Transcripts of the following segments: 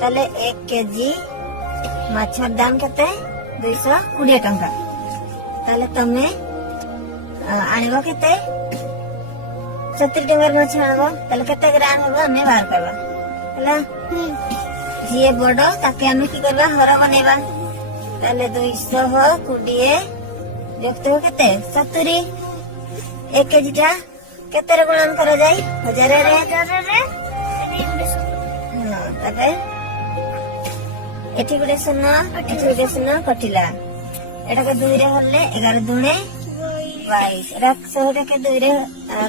ताले 1 केजी माछर दाम केते 220 टंका ताले तमे आनिबो केते 70 टंकार माछ आनिबो ताले केते ग्राम हेबो हमें बाहर करबा हला जे बडो ताके हमें की करबा हरा बनेबा ताले 220 व्यक्त हो केते 70 1 केजी टा केते रे गुणन करा जाय 1000 रे ताके एठी गुडे सुनो कटिला एटा के 2 रे हल्ले 11 दुणे 22 एटा 100 के 2 रे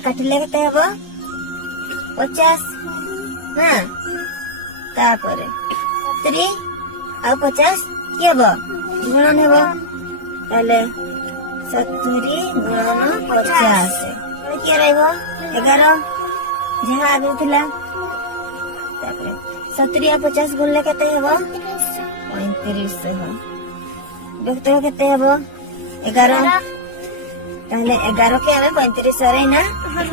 काटिले केते हेबो 50 हां तापरे 70 आ 50 की हेबो गुणन हेबो ताले 70 गुणन 50 की रहइबो 11 जहां आगु थिला तापरे 70 आ 50 गुणले केते हेबो 3500 व्यक्त केते हेबो 11 ताले 11 के हमें 3500 रे ना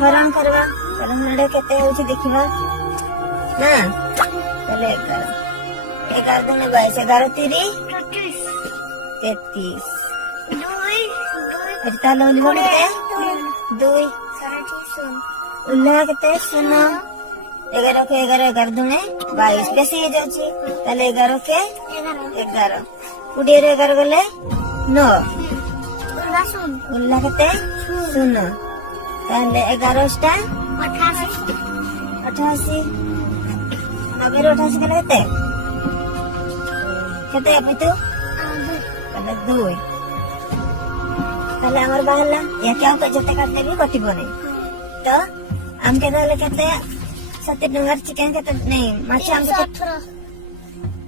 हरण करबा ताले हरडे केते होछि देखिबा ना ताले 11 दुने 22 11 30 33 एटा लोली केते 2 उल्ला केते सुनो 11 के 11 दुने 22 बेसी हो जाउछि ताले 11 के 11 कुडी रे 11 गले 9 उल्ला केते सुनो ताले 11 टा 88 नबे 88 केले केते अपितु ताले 2 ताले हमर बाहला या क्या जते काटे भी कटिबो नै तो हम के दाले केते 70 टंका चिकन केते नहीं माछ हम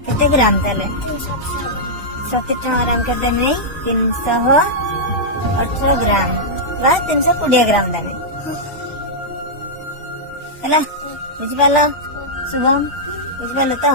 केते ग्राम ताले 70 टंका हम के देमे 318 ग्राम बा 320 ग्राम देमे हला बुझिबालो शुभम बुझिबालो तो।